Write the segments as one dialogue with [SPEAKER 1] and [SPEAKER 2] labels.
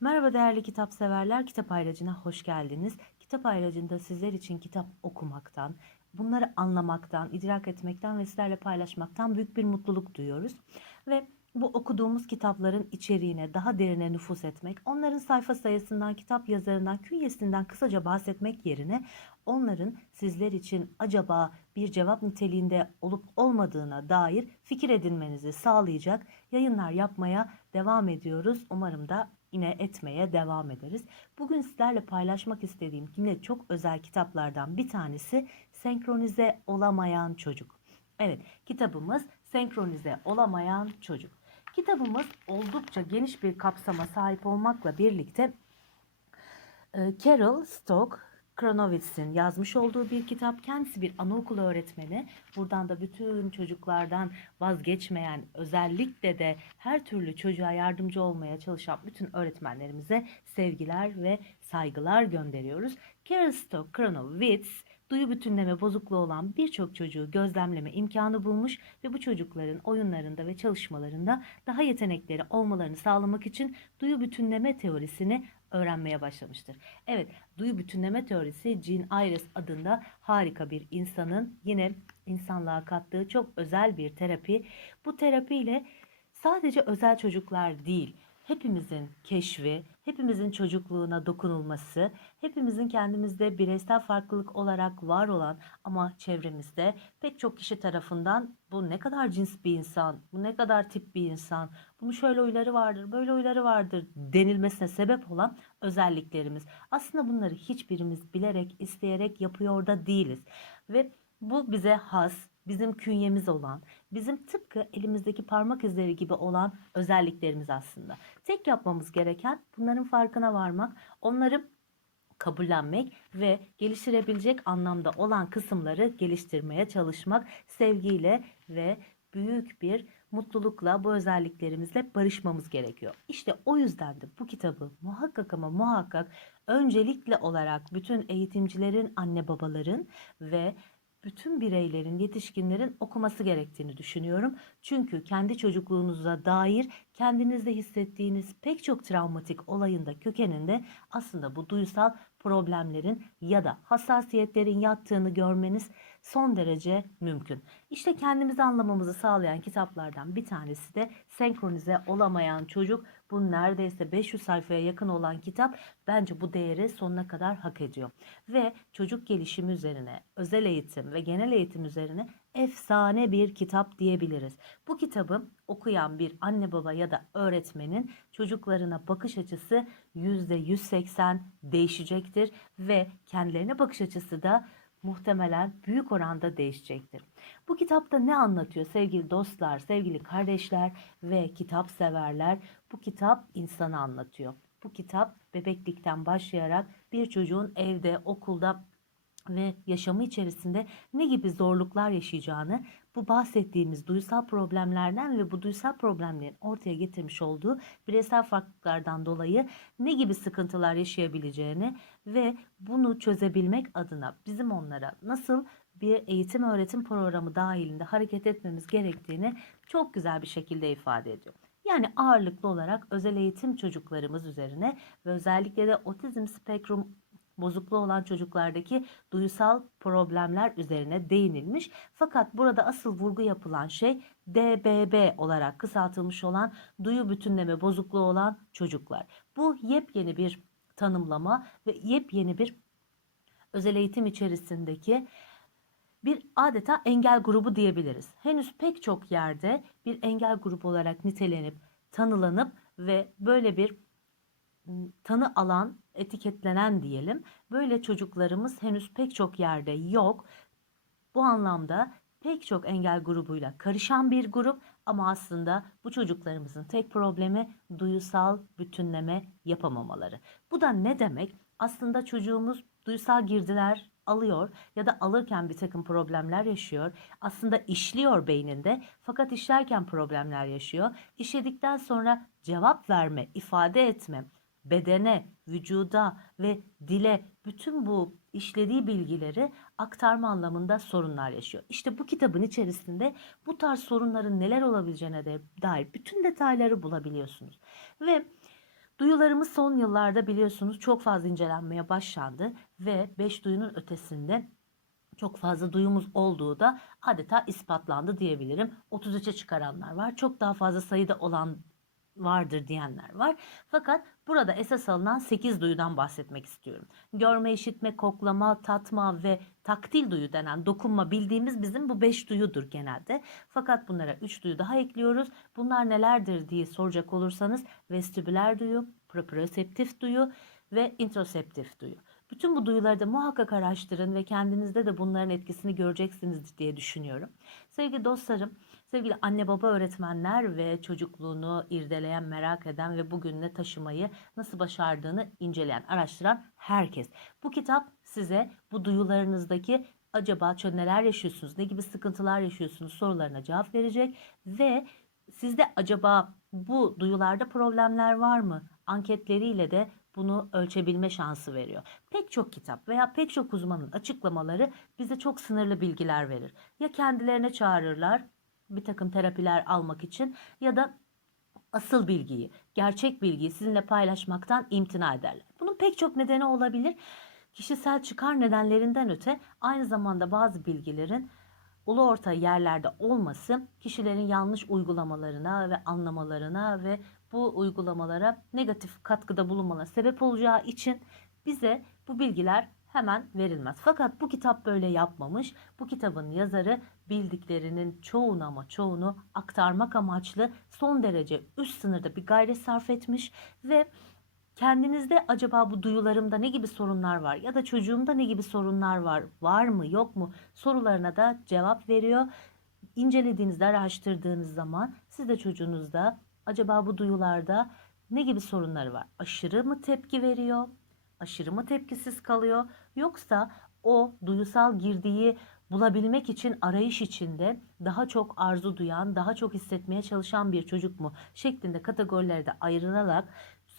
[SPEAKER 1] Merhaba değerli kitap severler, kitap ayracına hoş geldiniz. Kitap ayracında sizler için kitap okumaktan, bunları anlamaktan, idrak etmekten ve sizlerle paylaşmaktan büyük bir mutluluk duyuyoruz. Ve bu okuduğumuz kitapların içeriğine daha derine nüfus etmek, onların sayfa sayısından, kitap yazarından, künyesinden kısaca bahsetmek yerine onların sizler için acaba bir cevap niteliğinde olup olmadığına dair fikir edinmenizi sağlayacak yayınlar yapmaya devam ediyoruz. Umarım da yine etmeye devam ederiz. Bugün sizlerle paylaşmak istediğim yine çok özel kitaplardan bir tanesi Senkronize Olamayan Çocuk. Evet, kitabımız Senkronize Olamayan Çocuk. Kitabımız oldukça geniş bir kapsama sahip olmakla birlikte e, Carol Stock Kronowitz'in yazmış olduğu bir kitap. Kendisi bir anaokulu öğretmeni. Buradan da bütün çocuklardan vazgeçmeyen, özellikle de her türlü çocuğa yardımcı olmaya çalışan bütün öğretmenlerimize sevgiler ve saygılar gönderiyoruz. Carol Stock Kronowitz duyu bütünleme bozukluğu olan birçok çocuğu gözlemleme imkanı bulmuş ve bu çocukların oyunlarında ve çalışmalarında daha yetenekleri olmalarını sağlamak için duyu bütünleme teorisini öğrenmeye başlamıştır. Evet, duyu bütünleme teorisi Jean Iris adında harika bir insanın yine insanlığa kattığı çok özel bir terapi. Bu terapiyle sadece özel çocuklar değil, hepimizin keşfi, hepimizin çocukluğuna dokunulması, hepimizin kendimizde bireysel farklılık olarak var olan ama çevremizde pek çok kişi tarafından bu ne kadar cins bir insan, bu ne kadar tip bir insan, bunun şöyle huyları vardır, böyle huyları vardır denilmesine sebep olan özelliklerimiz. Aslında bunları hiçbirimiz bilerek, isteyerek yapıyor da değiliz. Ve bu bize has, bizim künyemiz olan, bizim tıpkı elimizdeki parmak izleri gibi olan özelliklerimiz aslında. Tek yapmamız gereken bunların farkına varmak, onları kabullenmek ve geliştirebilecek anlamda olan kısımları geliştirmeye çalışmak sevgiyle ve büyük bir mutlulukla bu özelliklerimizle barışmamız gerekiyor. İşte o yüzden de bu kitabı muhakkak ama muhakkak öncelikle olarak bütün eğitimcilerin, anne babaların ve bütün bireylerin, yetişkinlerin okuması gerektiğini düşünüyorum. Çünkü kendi çocukluğunuza dair kendinizde hissettiğiniz pek çok travmatik olayın da kökeninde aslında bu duysal problemlerin ya da hassasiyetlerin yattığını görmeniz son derece mümkün. İşte kendimizi anlamamızı sağlayan kitaplardan bir tanesi de Senkronize Olamayan Çocuk. Bu neredeyse 500 sayfaya yakın olan kitap bence bu değeri sonuna kadar hak ediyor. Ve çocuk gelişimi üzerine, özel eğitim ve genel eğitim üzerine efsane bir kitap diyebiliriz. Bu kitabı okuyan bir anne baba ya da öğretmenin çocuklarına bakış açısı %180 değişecektir ve kendilerine bakış açısı da muhtemelen büyük oranda değişecektir. Bu kitapta ne anlatıyor sevgili dostlar, sevgili kardeşler ve kitap severler? Bu kitap insanı anlatıyor. Bu kitap bebeklikten başlayarak bir çocuğun evde, okulda ve yaşamı içerisinde ne gibi zorluklar yaşayacağını, bu bahsettiğimiz duysal problemlerden ve bu duysal problemlerin ortaya getirmiş olduğu bireysel farklılıklardan dolayı ne gibi sıkıntılar yaşayabileceğini ve bunu çözebilmek adına bizim onlara nasıl bir eğitim öğretim programı dahilinde hareket etmemiz gerektiğini çok güzel bir şekilde ifade ediyor. Yani ağırlıklı olarak özel eğitim çocuklarımız üzerine ve özellikle de otizm spektrum bozukluğu olan çocuklardaki duysal problemler üzerine değinilmiş. Fakat burada asıl vurgu yapılan şey DBB olarak kısaltılmış olan duyu bütünleme bozukluğu olan çocuklar. Bu yepyeni bir tanımlama ve yepyeni bir özel eğitim içerisindeki bir adeta engel grubu diyebiliriz. Henüz pek çok yerde bir engel grubu olarak nitelenip, tanılanıp ve böyle bir tanı alan, etiketlenen diyelim. Böyle çocuklarımız henüz pek çok yerde yok. Bu anlamda pek çok engel grubuyla karışan bir grup ama aslında bu çocuklarımızın tek problemi duyusal bütünleme yapamamaları. Bu da ne demek? Aslında çocuğumuz duysal girdiler alıyor ya da alırken bir takım problemler yaşıyor. Aslında işliyor beyninde fakat işlerken problemler yaşıyor. İşledikten sonra cevap verme, ifade etme, bedene, vücuda ve dile bütün bu işlediği bilgileri aktarma anlamında sorunlar yaşıyor. İşte bu kitabın içerisinde bu tarz sorunların neler olabileceğine de dair bütün detayları bulabiliyorsunuz. Ve Duyularımız son yıllarda biliyorsunuz çok fazla incelenmeye başlandı ve beş duyunun ötesinde çok fazla duyumuz olduğu da adeta ispatlandı diyebilirim. 33'e çıkaranlar var. Çok daha fazla sayıda olan vardır diyenler var. Fakat burada esas alınan 8 duyudan bahsetmek istiyorum. Görme, işitme, koklama, tatma ve taktil duyu denen dokunma bildiğimiz bizim bu 5 duyudur genelde. Fakat bunlara 3 duyu daha ekliyoruz. Bunlar nelerdir diye soracak olursanız vestibüler duyu, proprioseptif duyu ve introseptif duyu. Bütün bu duyuları da muhakkak araştırın ve kendinizde de bunların etkisini göreceksiniz diye düşünüyorum. Sevgili dostlarım, sevgili anne baba öğretmenler ve çocukluğunu irdeleyen, merak eden ve bugününe taşımayı nasıl başardığını inceleyen, araştıran herkes. Bu kitap size bu duyularınızdaki acaba neler yaşıyorsunuz, ne gibi sıkıntılar yaşıyorsunuz sorularına cevap verecek ve sizde acaba bu duyularda problemler var mı? Anketleriyle de bunu ölçebilme şansı veriyor. Pek çok kitap veya pek çok uzmanın açıklamaları bize çok sınırlı bilgiler verir. Ya kendilerine çağırırlar bir takım terapiler almak için ya da asıl bilgiyi, gerçek bilgiyi sizinle paylaşmaktan imtina ederler. Bunun pek çok nedeni olabilir. Kişisel çıkar nedenlerinden öte aynı zamanda bazı bilgilerin ulu orta yerlerde olması kişilerin yanlış uygulamalarına ve anlamalarına ve bu uygulamalara negatif katkıda bulunmalarına sebep olacağı için bize bu bilgiler hemen verilmez. Fakat bu kitap böyle yapmamış. Bu kitabın yazarı bildiklerinin çoğunu ama çoğunu aktarmak amaçlı son derece üst sınırda bir gayret sarf etmiş ve kendinizde acaba bu duyularımda ne gibi sorunlar var ya da çocuğumda ne gibi sorunlar var, var mı yok mu sorularına da cevap veriyor. İncelediğinizde, araştırdığınız zaman siz de çocuğunuzda acaba bu duyularda ne gibi sorunları var? Aşırı mı tepki veriyor? Aşırı mı tepkisiz kalıyor? Yoksa o duyusal girdiği bulabilmek için arayış içinde daha çok arzu duyan, daha çok hissetmeye çalışan bir çocuk mu şeklinde kategorilerde ayrılarak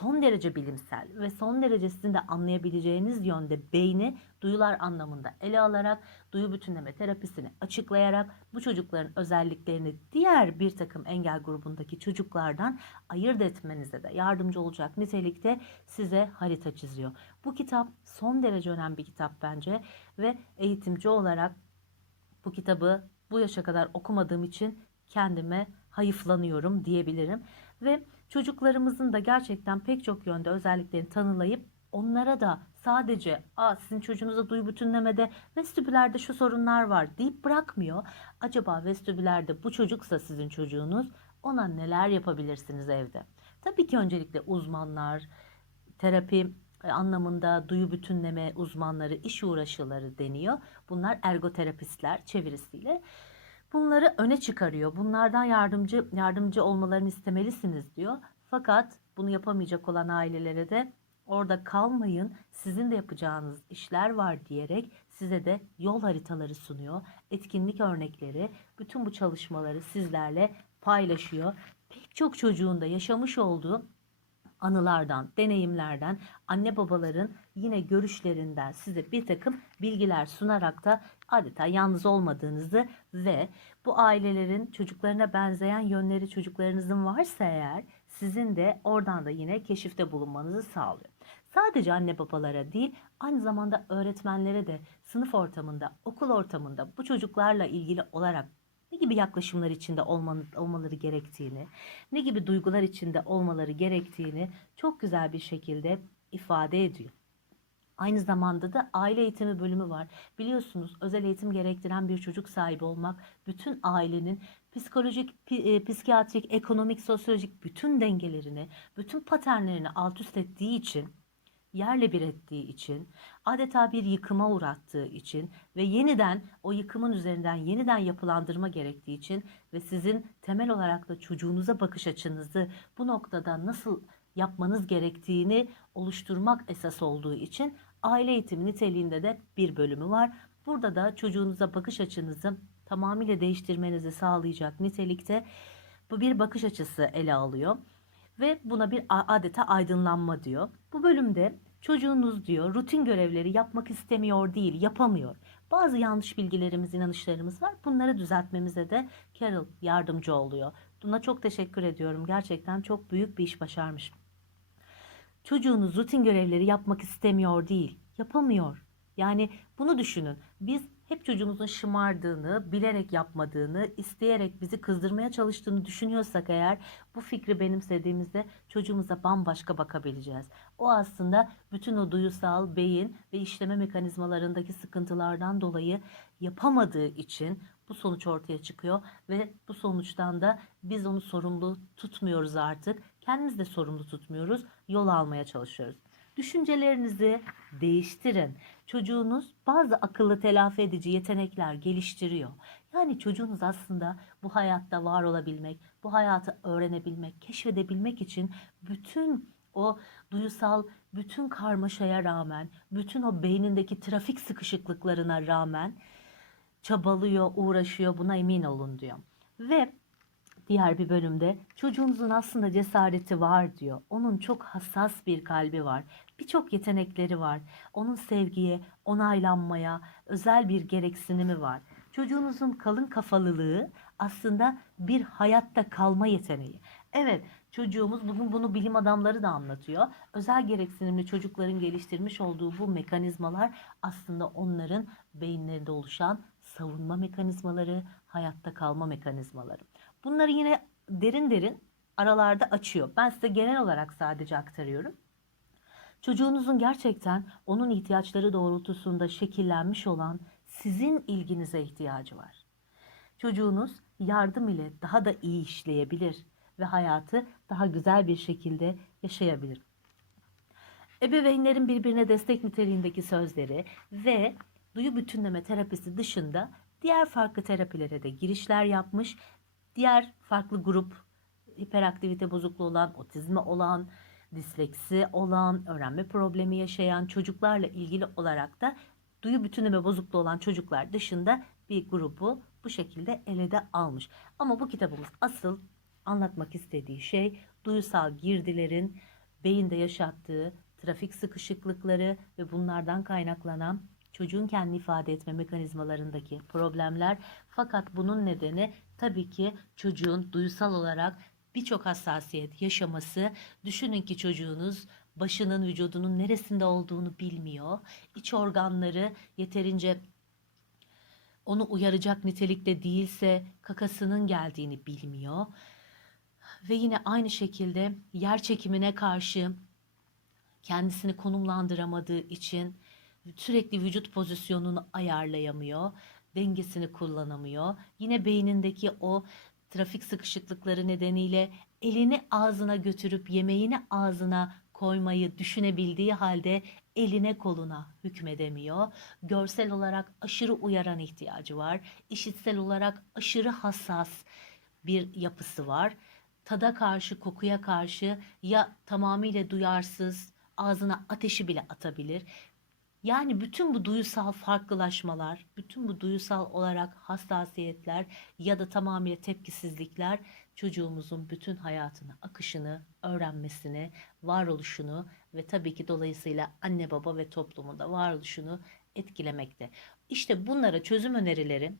[SPEAKER 1] son derece bilimsel ve son derece sizin de anlayabileceğiniz yönde beyni duyular anlamında ele alarak duyu bütünleme terapisini açıklayarak bu çocukların özelliklerini diğer bir takım engel grubundaki çocuklardan ayırt etmenize de yardımcı olacak nitelikte size harita çiziyor. Bu kitap son derece önemli bir kitap bence ve eğitimci olarak bu kitabı bu yaşa kadar okumadığım için kendime hayıflanıyorum diyebilirim ve çocuklarımızın da gerçekten pek çok yönde özelliklerini tanılayıp onlara da sadece Aa, sizin çocuğunuzda duyu bütünlemede vestibülerde şu sorunlar var deyip bırakmıyor. Acaba vestibülerde bu çocuksa sizin çocuğunuz ona neler yapabilirsiniz evde? Tabii ki öncelikle uzmanlar, terapi anlamında duyu bütünleme uzmanları, iş uğraşıları deniyor. Bunlar ergoterapistler çevirisiyle. Bunları öne çıkarıyor. Bunlardan yardımcı yardımcı olmalarını istemelisiniz diyor. Fakat bunu yapamayacak olan ailelere de orada kalmayın. Sizin de yapacağınız işler var diyerek size de yol haritaları sunuyor. Etkinlik örnekleri, bütün bu çalışmaları sizlerle paylaşıyor. Pek çok çocuğun da yaşamış olduğu anılardan, deneyimlerden, anne babaların yine görüşlerinden size bir takım bilgiler sunarak da adeta yalnız olmadığınızı ve bu ailelerin çocuklarına benzeyen yönleri çocuklarınızın varsa eğer sizin de oradan da yine keşifte bulunmanızı sağlıyor. Sadece anne babalara değil aynı zamanda öğretmenlere de sınıf ortamında, okul ortamında bu çocuklarla ilgili olarak ne gibi yaklaşımlar içinde olmaları gerektiğini, ne gibi duygular içinde olmaları gerektiğini çok güzel bir şekilde ifade ediyor. Aynı zamanda da aile eğitimi bölümü var. Biliyorsunuz özel eğitim gerektiren bir çocuk sahibi olmak bütün ailenin psikolojik, e, psikiyatrik, ekonomik, sosyolojik bütün dengelerini, bütün paternlerini alt üst ettiği için yerle bir ettiği için, adeta bir yıkıma uğrattığı için ve yeniden o yıkımın üzerinden yeniden yapılandırma gerektiği için ve sizin temel olarak da çocuğunuza bakış açınızı bu noktada nasıl yapmanız gerektiğini oluşturmak esas olduğu için aile eğitimi niteliğinde de bir bölümü var. Burada da çocuğunuza bakış açınızı tamamıyla değiştirmenizi sağlayacak nitelikte bu bir bakış açısı ele alıyor ve buna bir adeta aydınlanma diyor. Bu bölümde çocuğunuz diyor rutin görevleri yapmak istemiyor değil, yapamıyor. Bazı yanlış bilgilerimiz, inanışlarımız var. Bunları düzeltmemize de Carol yardımcı oluyor. Buna çok teşekkür ediyorum. Gerçekten çok büyük bir iş başarmış. Çocuğunuz rutin görevleri yapmak istemiyor değil, yapamıyor. Yani bunu düşünün. Biz hep çocuğumuzun şımardığını, bilerek yapmadığını, isteyerek bizi kızdırmaya çalıştığını düşünüyorsak eğer bu fikri benimsediğimizde çocuğumuza bambaşka bakabileceğiz. O aslında bütün o duyusal, beyin ve işleme mekanizmalarındaki sıkıntılardan dolayı yapamadığı için bu sonuç ortaya çıkıyor ve bu sonuçtan da biz onu sorumlu tutmuyoruz artık. Kendimiz de sorumlu tutmuyoruz. Yol almaya çalışıyoruz. Düşüncelerinizi değiştirin. Çocuğunuz bazı akıllı telafi edici yetenekler geliştiriyor. Yani çocuğunuz aslında bu hayatta var olabilmek, bu hayatı öğrenebilmek, keşfedebilmek için bütün o duyusal bütün karmaşaya rağmen, bütün o beynindeki trafik sıkışıklıklarına rağmen çabalıyor, uğraşıyor buna emin olun diyor. Ve diğer bir bölümde çocuğunuzun aslında cesareti var diyor. Onun çok hassas bir kalbi var. Birçok yetenekleri var. Onun sevgiye, onaylanmaya özel bir gereksinimi var. Çocuğunuzun kalın kafalılığı aslında bir hayatta kalma yeteneği. Evet, çocuğumuz bugün bunu bilim adamları da anlatıyor. Özel gereksinimli çocukların geliştirmiş olduğu bu mekanizmalar aslında onların beyinlerinde oluşan savunma mekanizmaları, hayatta kalma mekanizmaları. Bunları yine derin derin aralarda açıyor. Ben size genel olarak sadece aktarıyorum. Çocuğunuzun gerçekten onun ihtiyaçları doğrultusunda şekillenmiş olan sizin ilginize ihtiyacı var. Çocuğunuz yardım ile daha da iyi işleyebilir ve hayatı daha güzel bir şekilde yaşayabilir. Ebeveynlerin birbirine destek niteliğindeki sözleri ve duyu bütünleme terapisi dışında diğer farklı terapilere de girişler yapmış. Diğer farklı grup hiperaktivite bozukluğu olan, otizmi olan, disleksi olan, öğrenme problemi yaşayan çocuklarla ilgili olarak da duyu bütünleme bozukluğu olan çocuklar dışında bir grubu bu şekilde ele de almış. Ama bu kitabımız asıl anlatmak istediği şey duyusal girdilerin beyinde yaşattığı trafik sıkışıklıkları ve bunlardan kaynaklanan çocuğun kendi ifade etme mekanizmalarındaki problemler. Fakat bunun nedeni tabii ki çocuğun duysal olarak birçok hassasiyet yaşaması. Düşünün ki çocuğunuz başının vücudunun neresinde olduğunu bilmiyor. İç organları yeterince onu uyaracak nitelikte değilse kakasının geldiğini bilmiyor. Ve yine aynı şekilde yer çekimine karşı kendisini konumlandıramadığı için sürekli vücut pozisyonunu ayarlayamıyor, dengesini kullanamıyor. Yine beynindeki o trafik sıkışıklıkları nedeniyle elini ağzına götürüp yemeğini ağzına koymayı düşünebildiği halde eline koluna hükmedemiyor. Görsel olarak aşırı uyaran ihtiyacı var. İşitsel olarak aşırı hassas bir yapısı var. Tada karşı, kokuya karşı ya tamamıyla duyarsız, ağzına ateşi bile atabilir. Yani bütün bu duyusal farklılaşmalar, bütün bu duyusal olarak hassasiyetler ya da tamamıyla tepkisizlikler çocuğumuzun bütün hayatını, akışını, öğrenmesini, varoluşunu ve tabii ki dolayısıyla anne baba ve toplumun da varoluşunu etkilemekte. İşte bunlara çözüm önerileri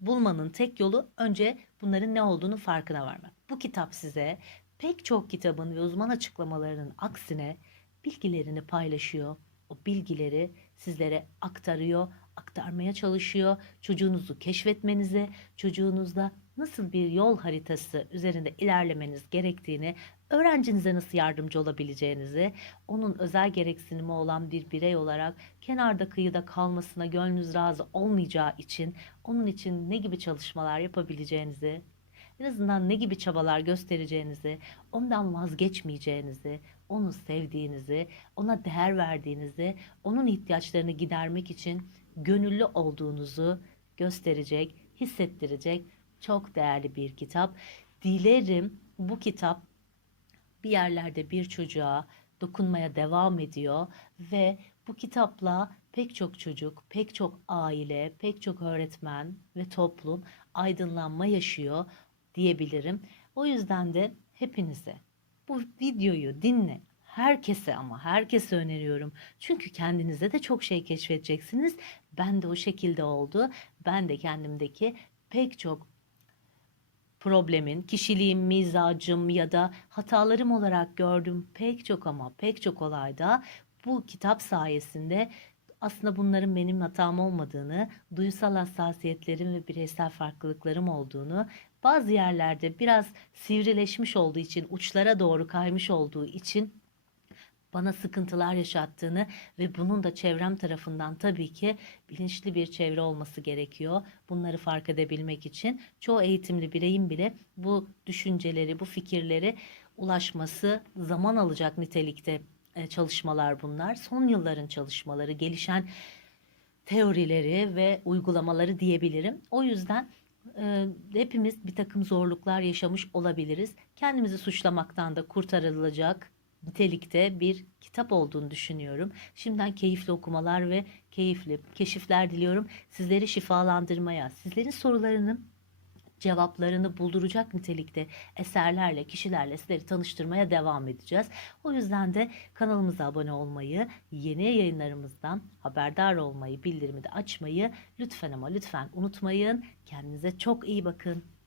[SPEAKER 1] bulmanın tek yolu önce bunların ne olduğunu farkına varmak. Bu kitap size pek çok kitabın ve uzman açıklamalarının aksine bilgilerini paylaşıyor. O bilgileri sizlere aktarıyor, aktarmaya çalışıyor. Çocuğunuzu keşfetmenize, çocuğunuzla nasıl bir yol haritası üzerinde ilerlemeniz gerektiğini, öğrencinize nasıl yardımcı olabileceğinizi, onun özel gereksinimi olan bir birey olarak kenarda kıyıda kalmasına gönlünüz razı olmayacağı için onun için ne gibi çalışmalar yapabileceğinizi, en azından ne gibi çabalar göstereceğinizi, ondan vazgeçmeyeceğinizi, onu sevdiğinizi, ona değer verdiğinizi, onun ihtiyaçlarını gidermek için gönüllü olduğunuzu gösterecek, hissettirecek çok değerli bir kitap. Dilerim bu kitap bir yerlerde bir çocuğa dokunmaya devam ediyor ve bu kitapla pek çok çocuk, pek çok aile, pek çok öğretmen ve toplum aydınlanma yaşıyor diyebilirim. O yüzden de hepinize bu videoyu dinle. Herkese ama herkese öneriyorum. Çünkü kendinize de çok şey keşfedeceksiniz. Ben de o şekilde oldu. Ben de kendimdeki pek çok problemin, kişiliğim, mizacım ya da hatalarım olarak gördüğüm pek çok ama pek çok olayda bu kitap sayesinde aslında bunların benim hatam olmadığını, duysal hassasiyetlerim ve bireysel farklılıklarım olduğunu, bazı yerlerde biraz sivrileşmiş olduğu için, uçlara doğru kaymış olduğu için bana sıkıntılar yaşattığını ve bunun da çevrem tarafından tabii ki bilinçli bir çevre olması gerekiyor. Bunları fark edebilmek için çoğu eğitimli bireyin bile bu düşünceleri, bu fikirleri ulaşması zaman alacak nitelikte e, çalışmalar bunlar. Son yılların çalışmaları, gelişen teorileri ve uygulamaları diyebilirim. O yüzden e, hepimiz bir takım zorluklar yaşamış olabiliriz. Kendimizi suçlamaktan da kurtarılacak nitelikte bir kitap olduğunu düşünüyorum. Şimdiden keyifli okumalar ve keyifli keşifler diliyorum. Sizleri şifalandırmaya, sizlerin sorularını cevaplarını bulduracak nitelikte eserlerle, kişilerle sizleri tanıştırmaya devam edeceğiz. O yüzden de kanalımıza abone olmayı, yeni yayınlarımızdan haberdar olmayı, bildirimi de açmayı lütfen ama lütfen unutmayın. Kendinize çok iyi bakın.